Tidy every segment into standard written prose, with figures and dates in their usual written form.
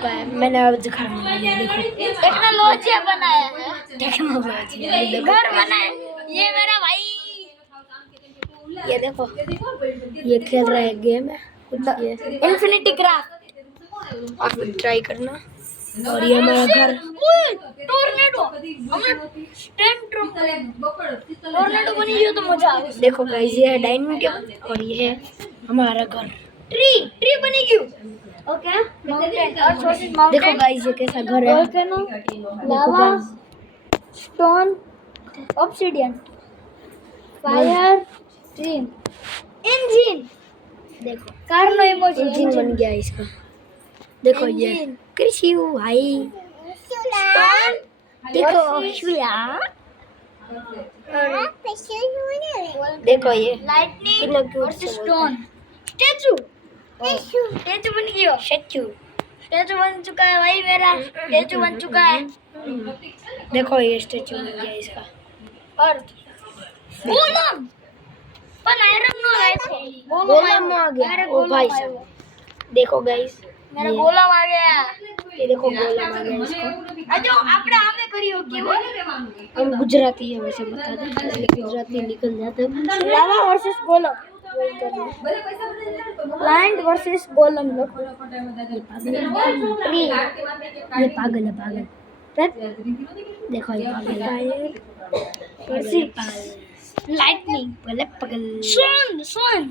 चुका है। मैंने अब दिखा देखो टेक्नोलॉजी बनाया है, टेक्नोलॉजी घर बनाया। ये मेरा भाई, ये देखो ये खेल रहा है गेम है कुछ ये इन्फिनिटी क्राफ्ट। आप ट्राई करना। और ये हमारा घर टोर्नेडो, हमने टोर्नेडो बनी है तो मजा आ गया। देखो गाइस ये है डाइनिंग टेबल और ये है हमारा घर। ट्री बनी गई। ओके, माउंटेन और सोसिस माउंटेन। देखो गाइस ये कैसा घर है। Volcano, lava, stone, obsidian, fire, ट्रीम, इंजन। देखो कार्नो इमोजी इंजन बन गया इसका। देखो ये कृषि भाई देखो शुया देखो ये लाइटनिंग और स्टोन। स्टैचू बन गया। स्टैचू बन चुका है भाई, मेरा स्टैचू बन चुका है। देखो ये स्टैचू बन गया इसका। और गोलम पर आयरन नो है तो गोलम आ गया ओ भाई साहब। देखो गाइस मेरा गोलम आ गया। ये देखो गोलम आ गया इसको। अजो आपने आमे करियो केवो। हम गुजराती है वैसे बता दें, इसलिए गुजराती निकल जाते हैं। लावा वर्सेस गोलम, प्लांट वर्सेस गोलम। ये पागल है पागल। देखो ये पागल है લાઇટનિંગ ભલે પગલ સોન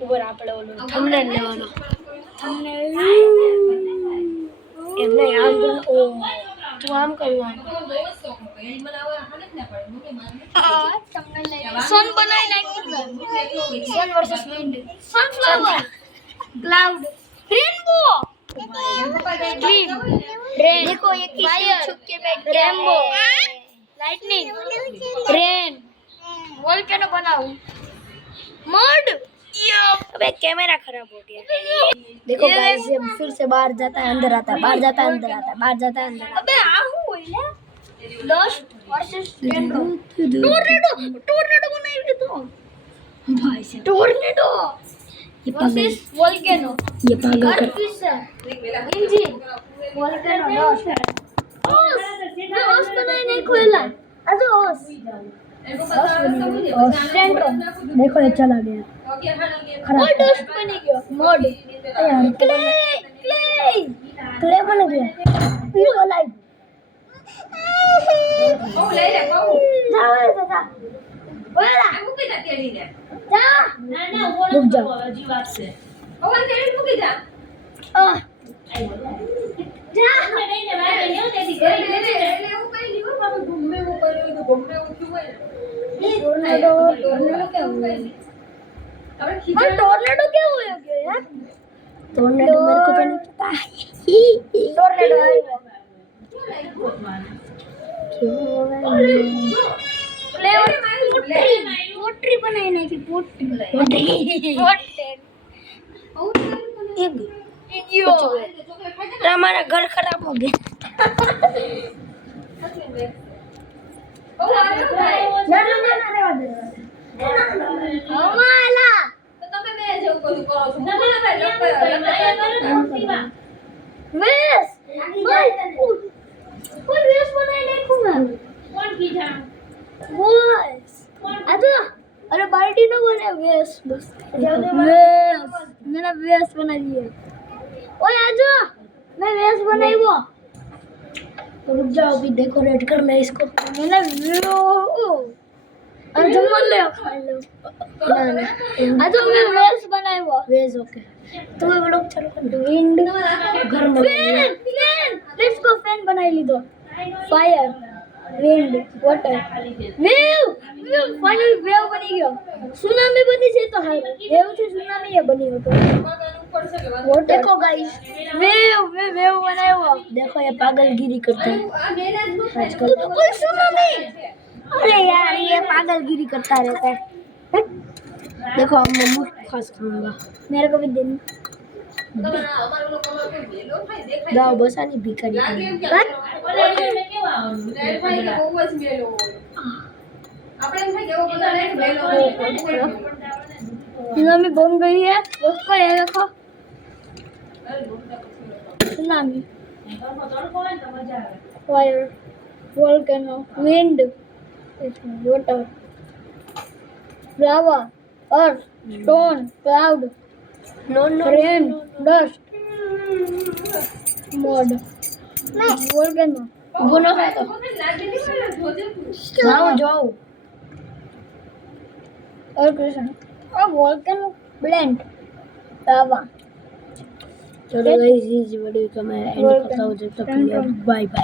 ઉપર આપણે ઓલું થંબનેલ લેવાનો થંબનેલ એટલે આમ ઓ તું આમ કરવાનું સોન બનાવી નાખ્યું sun versus wind sunflower cloud rainbow twin rain. देखो ये किसी छुप के बैठ गया है। लाइटनिंग रेन वोल्केनो बनाऊं मड। अबे कैमरा खराब हो गया। देखो गाइस ये फिर से बाहर जाता है अंदर आता है, बाहर जाता है अंदर आता है, बाहर जाता है अंदर। अबे आहू होइले डस्ट वर्सेस टोर्नेडो बनाई तो भाई से टोर्नेडो ये पागल वोल्केनो ये पागल कर इंजन वोल्केनो डस्ट ओस बनाई नहीं खोला अजो ओस सेंट्रो। देखो ये चला गया और डस्ट बनी गया मड क्ले बन गया ये लाइट ओ ले ले जाओ जा बोला मुकी जा तेड़ी ने जा ना ना रुक जाओ जी बात से ओ तेड़ी मुकी जा जा नहीं ने भाई नहीं तेड़ी ले ले वो कहीं नहीं बाबा घूमने वो करे तो घूमने वो क्यों है ये टोर्नेडो क्या हुआ है अबे खींच टोर्नेडो क्या हुआ यार टोर्नेडो मेरे को तो नहीं पता टोर्नेडो आएगा पोट्री बनाई नहीं थी हमारा घर खराब हो गया। अरे बाल्टी ना बने वेस बस मैंने वेस बना दिया। ओए आजो मैं वेस बनाई वो रुक जाओ अभी डेकोरेट करना है इसको। मैंने आजो मन ले खा लो ना ना आजो मैं वेस बनाई वो वेज ओके तुम्हें ब्लॉग चलो विंड घर में फैन लेट्स गो फैन बनाई ली दो fire wind water wave final wave बनी गया। सुनामी बनी है तो है वेव से सुनामी ये बनी हो तो वो देखो गाइस वेव बनाया हुआ। देखो ये पागलगिरी करता है आजकल। कोई सुनामी अरे यार ये पागलगिरी करता रहता है। देखो अब मैं मुफ्त खास खाऊंगा मेरे को भी दिन गाँव बसानी भिखारी सुनामी बन गई है उसको ये देखो tsunami, fire, volcano, wind, water, lava, earth, stone, cloud, rain, dust, mud, volcano. ઊભો ન થાય તો જાઉં ક્વેશ્ચન volcano blend lava. ચલો ગાઈસ, इस वीडियो को मैं एंड करता हूँ. जब तक के लिए बाय बाय.